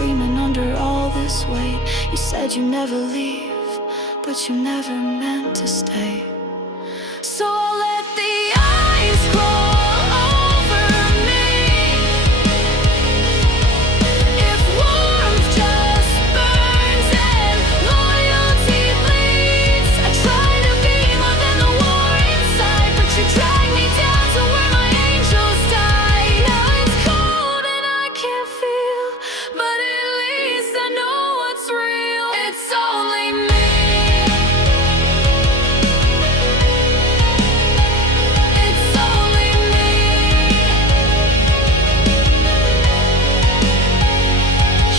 screaming under all this weight. You said you never leave, but you never meant to stay. So I'll let the ice crawl over me. If warmth just burns and loyalty bleeds, I try to be more than the war inside, but you drag me down to where my angels die. Now it's cold and I can't feel, but at least I know what's real. It's only me. It's only me.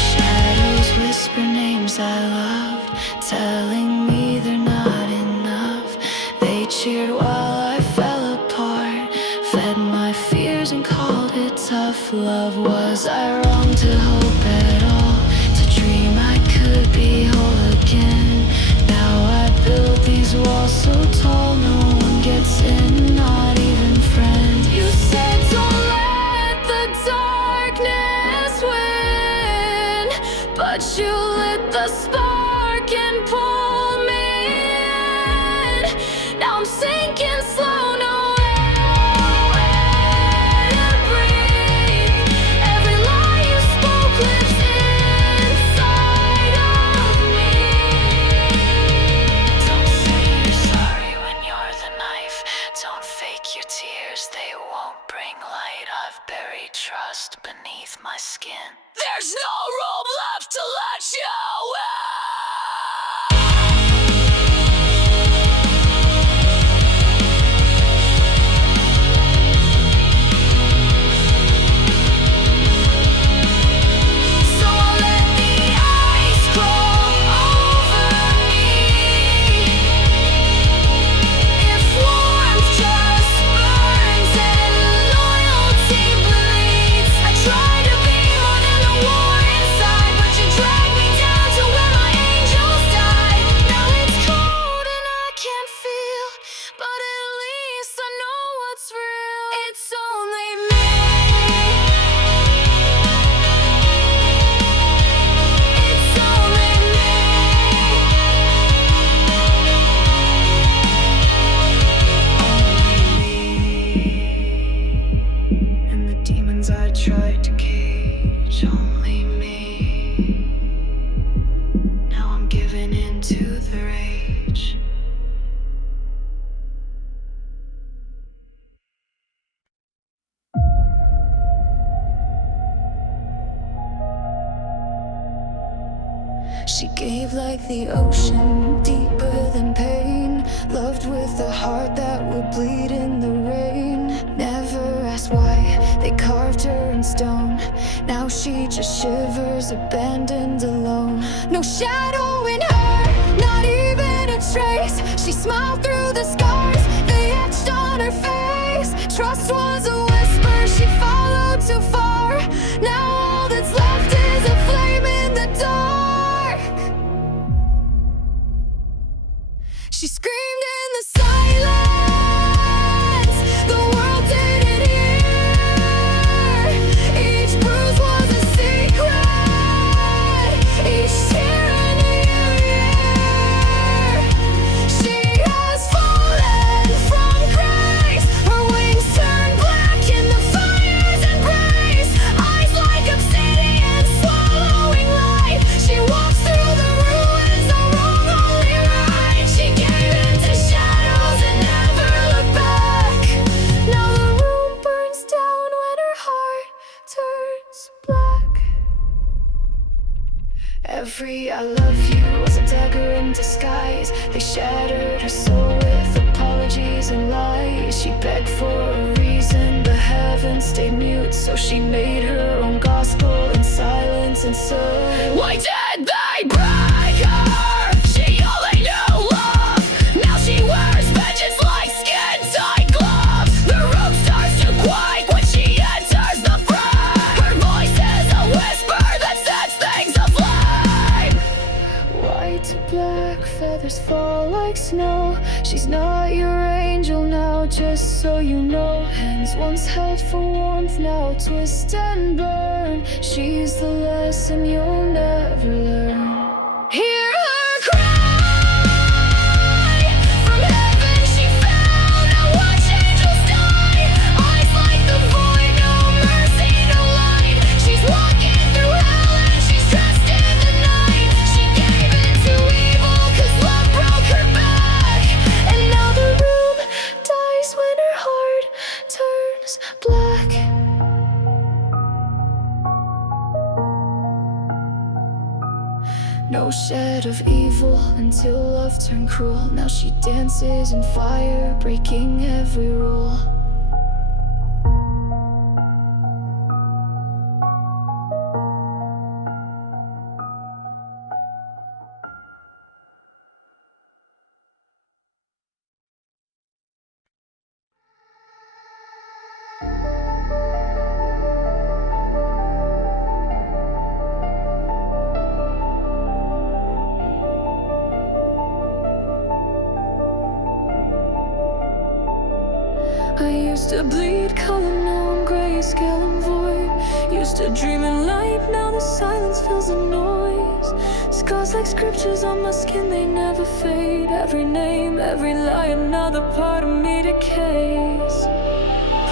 Shadows whisper names I loved, telling me they're not enough. They cheered while I fell apart, fed my fears and called it tough love. Was I wrong to hope at all, to dream I could be whole again? Now I build these walls so tall no one gets in, not even friends. You said don't let the darkness win, but you lit the spark and pulled me in. Now I'm sinking slow, nowhere to breathe. Every lie you spoke lives inside of me. Don't say you're sorry when you're the knife. Don't fake your tears, they won't bring light. I've buried trust beneath my skin. There's no room left to let you in. So I'll let the ice crawl over me. If warmth just burns and loyalty bleeds, I try to be more than the war inside, but you drag me down to where my angels died. Now it's cold and I can't feel, but at least I know what's real. It's only me. It's only me. And the demons I tried to cage, only me. Now I'm giving in to the rage. She gave like the ocean, deeper than pain. Loved with a heart that would bleed in the rain. Never asked why they carved her in stone. Now she just shivers, abandoned, alone. No shadow in her, not even a trace. She smiled through the scars they etched on her face. Trust was a whisper, she followed too far. Now all that's left is a flame in the dark. She screamed in the silence, the world didn't hear. Each bruise was a secret, each tear a new year. She has fallen from grace, her wings turned black in the fire's embrace. Eyes like obsidian, swallowing light. She walks through the ruins, the wrong only right. She gave into shadows and never looked back. Now the room burns down when her heart turns black. Every I love you was a dagger in disguise. They shattered her soul with apologies and lies. She begged for a reason, but heaven stayed mute. So she made her own gospel in silence and so. Why did they break her? She only knew love. Now she wears vengeance like skin-tight gloves. The room starts to quake when she enters the frame. Her voice is a whisper that sets things aflame. White to black, feathers fall like snow. She's not your angel now, just so you know. Hands once held for warmth, now twist and burn. She's the lesson you'll never learn. Hear her cry, from heaven she fell. Now watch angels die. Eyes like the void, no mercy, no light. She's walking through hell and she's dressed in the night. She gave in to evil 'cause love broke her back. And now the room dies when her heart turns black. No shed of evil until love turned cruel. Now she dances in fire, breaking every rule. I used to bleed color, now I'm grayscale and void. Used to dream in light, now the silence fills the noise. Scars like scriptures on my skin, they never fade. Every name, every lie, another part of me decays.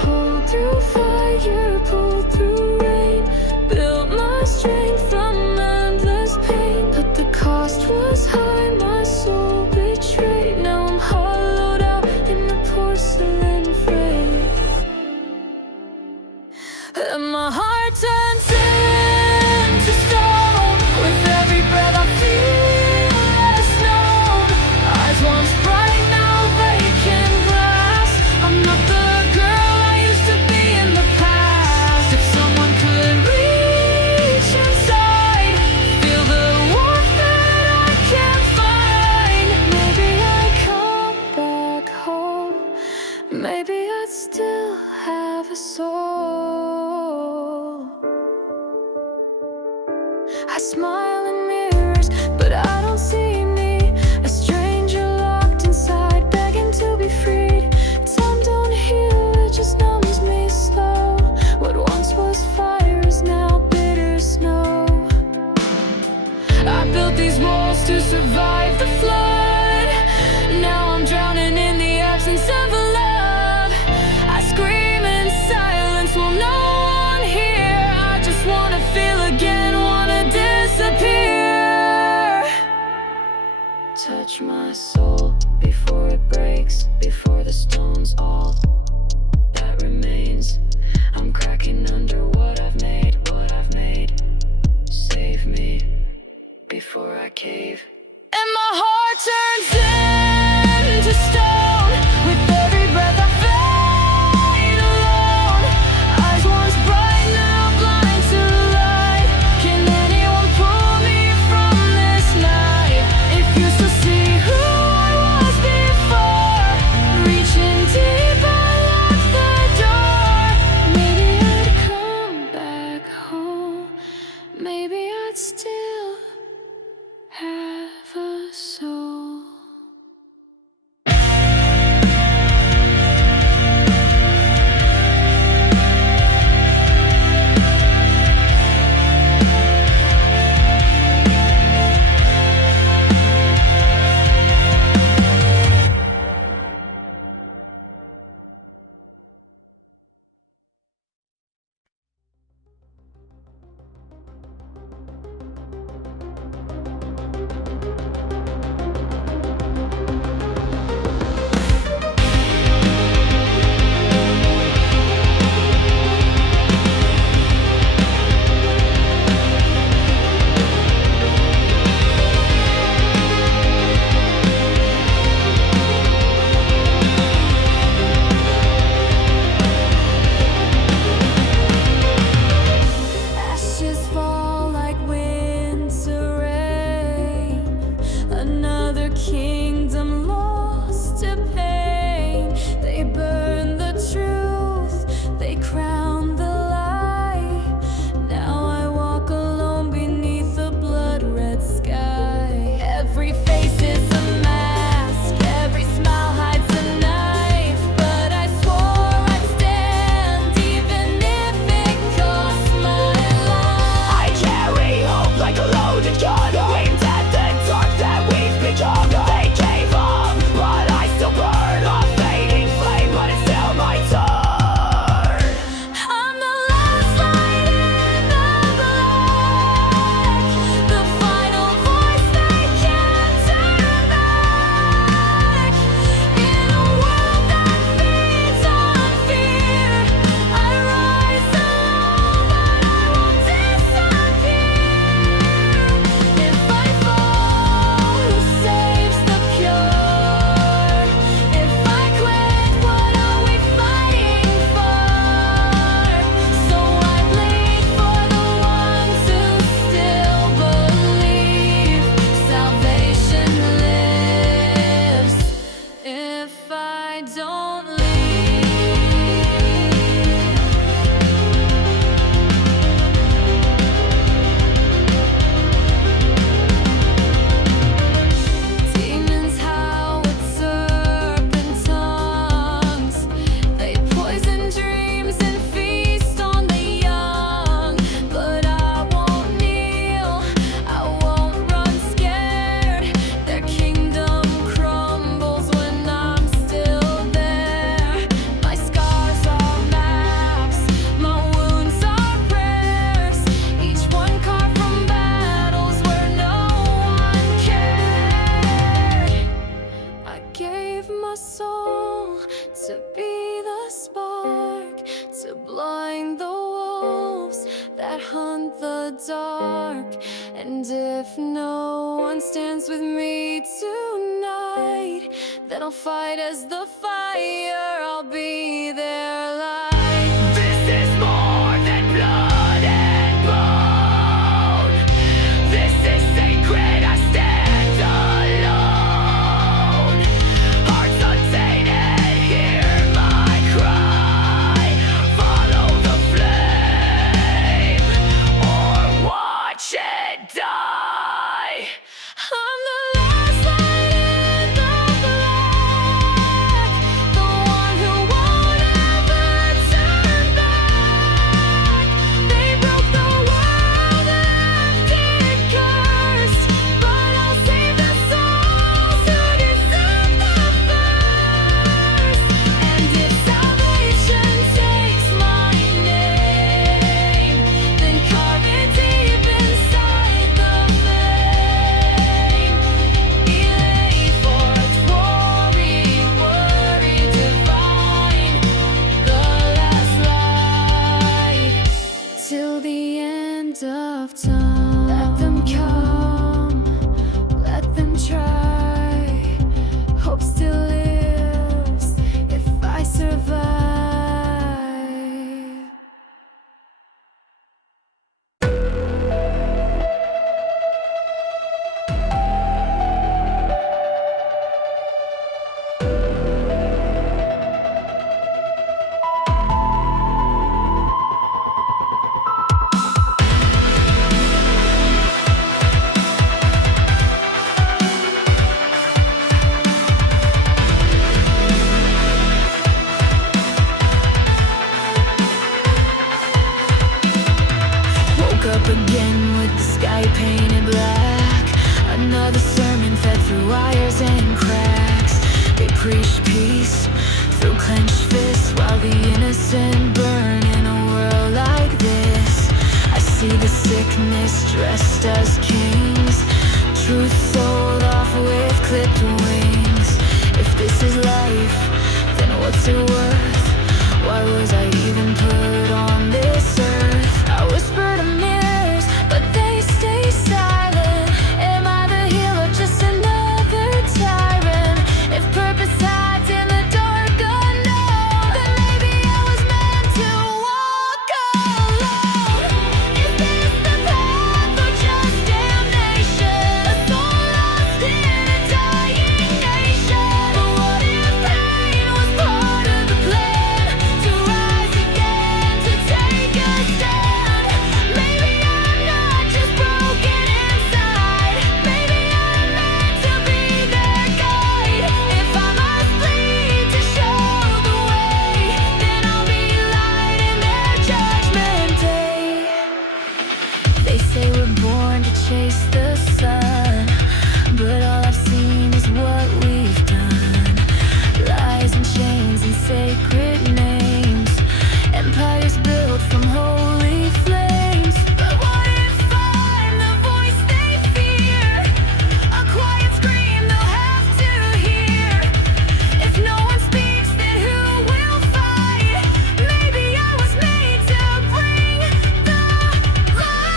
Pulled through fire, pulled through rain. Built my strength from endless pain. But the cost was high, my soul betrayed. Now I'm hollowed out in the porcelain. And my heart turns into stone. With every breath I feel less known. Eyes once bright, now vacant glass. I'm not the girl I used to be in the past. If someone could reach inside, feel the warmth that I can't find, maybe I'd come back home. Maybe I'd still have a soul. I smile in mirrors, but I don't see me. A stranger locked inside, begging to be freed. Time don't heal, it just numbs me slow. What once was fire is now bitter snow. I built these walls to survive the flood. Now I'm drowning in the absence of a love. I scream in silence, will no one hear? I just wanna feel again, wanna disappear. the dark. And if no one stands with me tonight, then I'll fight as the fire, I'll be their light. This is more than blood and bone. This is sacred, I stand alone. Hearts untainted, hear my cry. Follow the flame, or watch it die. I'm the last light in the black, the one who won't ever turn back. They broke the world, left it cursed, but I'll save the souls who deserve the first. And if salvation takes my name, then carve it deep inside the flame. Elay forth, glory, worry divine, the last light till the end of time. Let them come, let them try. Hope still lives if I survive. Woke up again with the sky painted black. Another sermon fed through wires and cracks. They preach peace through clenched fists while the innocent burn in a world like this. I see the sickness dressed as kings, truth sold off with clipped wings. If this is life, then what's it worth? Why was I even put on this earth? I whisper to mirrors, but they stay silent. Am I the hero, just another tyrant? If purpose hides in the dark unknown, then maybe I was meant to walk alone. Is this the path or just damnation? A soul lost in a dying nation. But what if pain was part of the plan? To rise again, to take a stand. Maybe I'm not just broken inside. Maybe I'm meant to be their guide. If I must bleed to show the way, then I'll be light in their judgment day. They say we're born to chase the sun, but all I've seen is what we've done. Lies and chains and sacred names, empires built from holy flames. But what if I'm the voice they fear? A quiet scream they'll have to hear. If no one speaks, then who will fight? Maybe I was made to bring the light.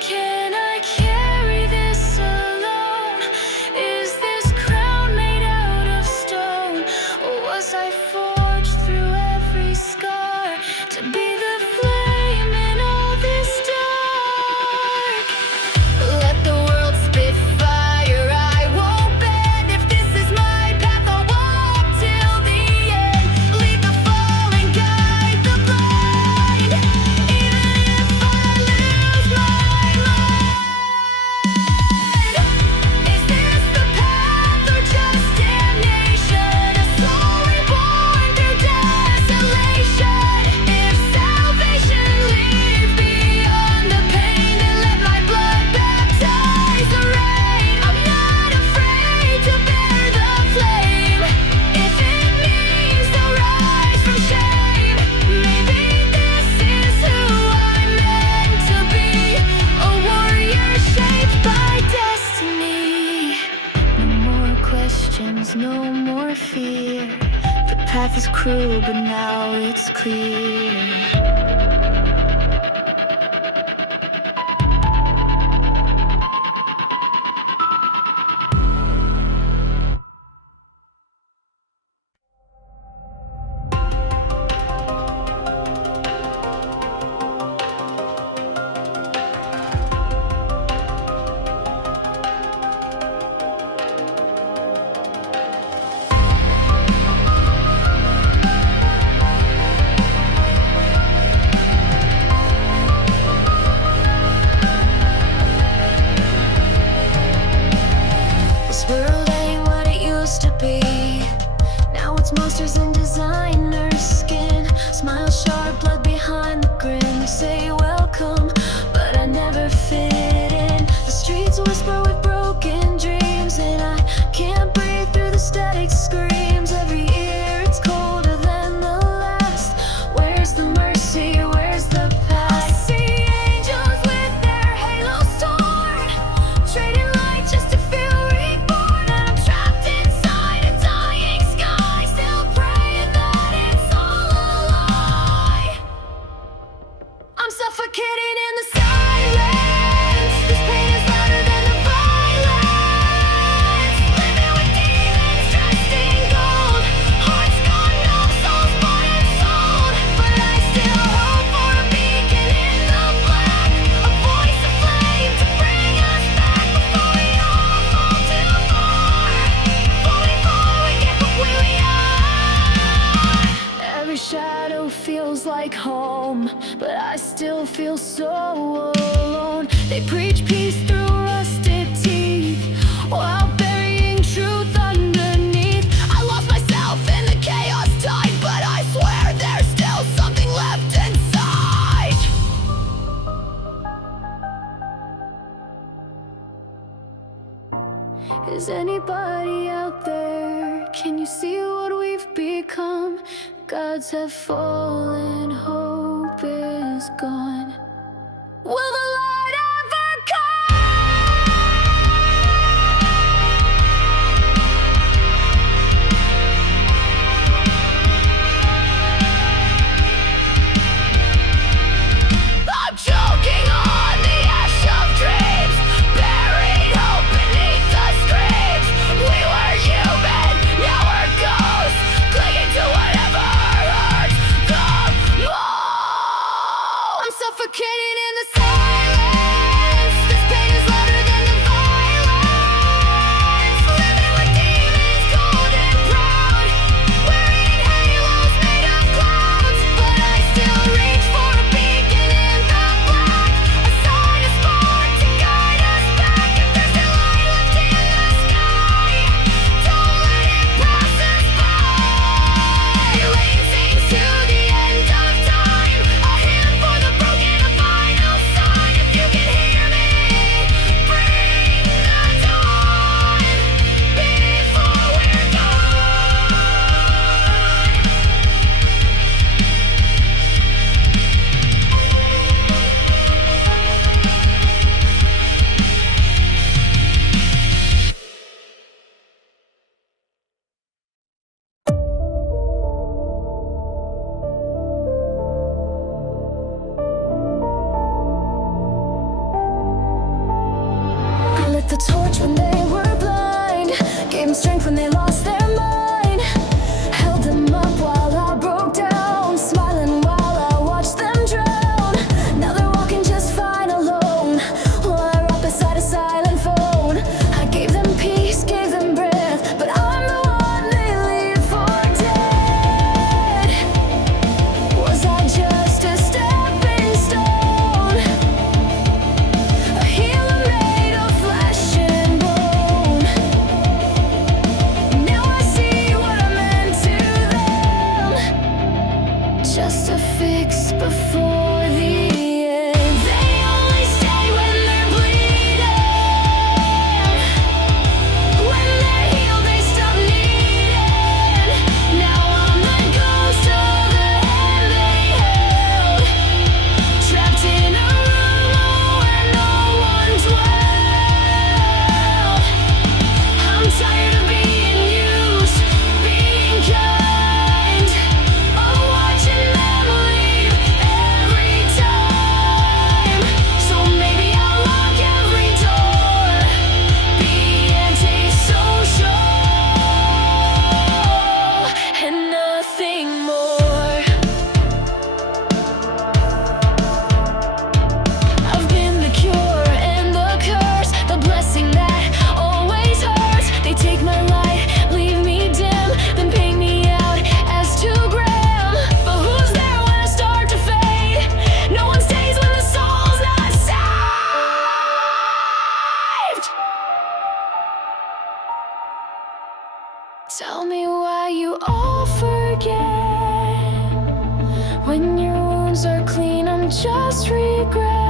Can I carry this alone? Is this crown made out of stone? Or was I forged through every scar to be the flame in all this dark? Let the world spit fire, I won't bend. If this is my path, I'll walk till the end. Lead the fallen, guide the blind, even if I lose my mind. Is this the path or just damnation? A soul reborn through desolation. If salvation lives beyond the pain, then let my blood baptize the rain. I'm not afraid to bear the flame. If it means the rise from shame, maybe this is who I'm meant to be. A warrior shaped by destiny. No more questions, no more fear. The path is cruel, but now it's clear. This world ain't what it used to be. Now it's monsters in designer skin. Smile sharp, blood behind the grin. They say welcome, but I never fit in. The streets whisper with broken dreams, and I can't breathe through the static screams. Every year it's colder than the last. Where's the mercy? Where's the past? I see angels with their halos torn, trading light just to feel reborn. And I'm trapped inside a dying sky, still praying that it's all a lie. I'm suffocating in the silence. This pain is louder than the violence. Living with demons dressed in gold. Hearts gone numb, souls bought and sold. But I still hope for a beacon in the black, a voice of flame to bring us back before we all fall too far. Before we fall, we get who we are. Every shadow feels like home, but I still feel so alone. They preach peace through rusted teeth, while burying truth underneath. I lost myself in the chaos tide, but I swear there's still something left inside. Is anybody out there? Can you see what we've become? Gods have fallen, hope is gone. Will the light ever I'm choking on the ash of dreams, buried hope beneath the screams. We were human, now we're ghosts, clinging to whatever hurts the most. I'm suffocating in the silence. This pain is louder than the violence. Living with demons, cold and proud, wearing halos made of clouds. But I still reach for a beacon in the black, a sign, a spark to guide us back. If there's still light left in the sky, don't let it pass us by. Rain sings to the end of time, a hymn for the broken, a final sign. If you can hear me, bring the dawn before we're gone. I lit the torch when they were blind, gave them strength when they lost their mind, held them up while I broke down, smiling while I watched them drown. Now they're walking just fine alone, while I rock beside a silent phone. I gave them peace, gave them breath, but I'm the one they leave for dead. Was I just a stepping stone? A healer made of flesh and bone. Tell me why you all forget. When your wounds are clean, I'm just regret.